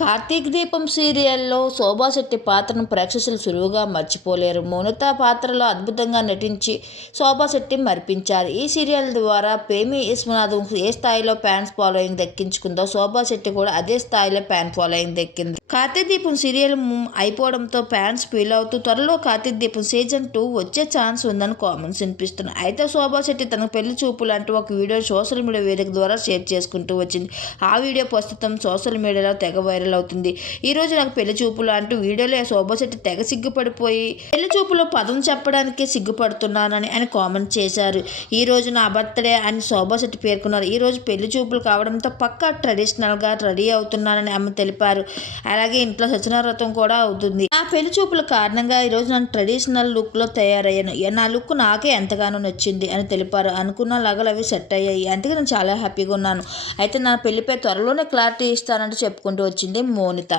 కార్తీక్ దీపం సీరియల్లో శోభాశెట్టి పాత్రను ప్రేక్షకులు సులువుగా మర్చిపోలేరు. మౌనత పాత్రలో అద్భుతంగా నటించి శోభాశెట్టి మర్పించారు మరిపించారు. ఈ సీరియల్ ద్వారా ప్రేమి విశ్వనాథం ఏ స్థాయిలో ఫ్యాన్స్ ఫాలోయింగ్ దక్కించుకుందో శోభాశెట్టి కూడా అదే స్థాయిలో ఫ్యాన్ ఫాలోయింగ్ దక్కింది. కార్తీక్ దీపం సీరియల్ అయిపోవడంతో ఫ్యాన్స్ ఫీల్ అవుతూ త్వరలో కార్తీక్ దీపం సీజన్ టూ వచ్చే ఛాన్స్ ఉందని కామెంట్స్ వినిపిస్తున్నాయి. అయితే శోభాశెట్టి తన పెళ్ళి చూపులు అంటూ ఒక వీడియో సోషల్ మీడియా వేదిక ద్వారా షేర్ చేసుకుంటూ వచ్చింది. ఆ వీడియో ప్రస్తుతం సోషల్ మీడియాలో తెగ వైరల్ అవుతుంది. ఈ రోజు నాకు పెళ్ళి చూపులు అంటూ వీడియోలో శోభా శెట్టి తెగ సిగ్గుపడిపోయి పెళ్ళి చూపులో పదం చెప్పడానికి సిగ్గుపడుతున్నానని ఆయన కామెంట్ చేశారు. ఈ రోజు నా బర్త్డే అని శోభా శెట్టి పేర్కొన్నారు. ఈ రోజు పెళ్ళి చూపులు కావడంతో పక్కా ట్రెడిషనల్గా రెడీ అవుతున్నానని ఆమె తెలిపారు. అలాగే ఇంట్లో సత్యనావ్రతం కూడా అవుతుంది. నా పెళ్ళి చూపుల కారణంగా ఈ రోజు నేను ట్రెడిషనల్ లుక్లో తయారయ్యాను నా లుక్ నాకే ఎంతగానో నచ్చింది అని తెలిపారు. అనుకున్న లాగలు అవి సెట్ అయ్యాయి. అందుకే నేను చాలా హ్యాపీగా ఉన్నాను. అయితే నా పెళ్ళిపై త్వరలోనే క్లారిటీ ఇస్తానంటూ చెప్పుకుంటూ వచ్చింది. మోనిత.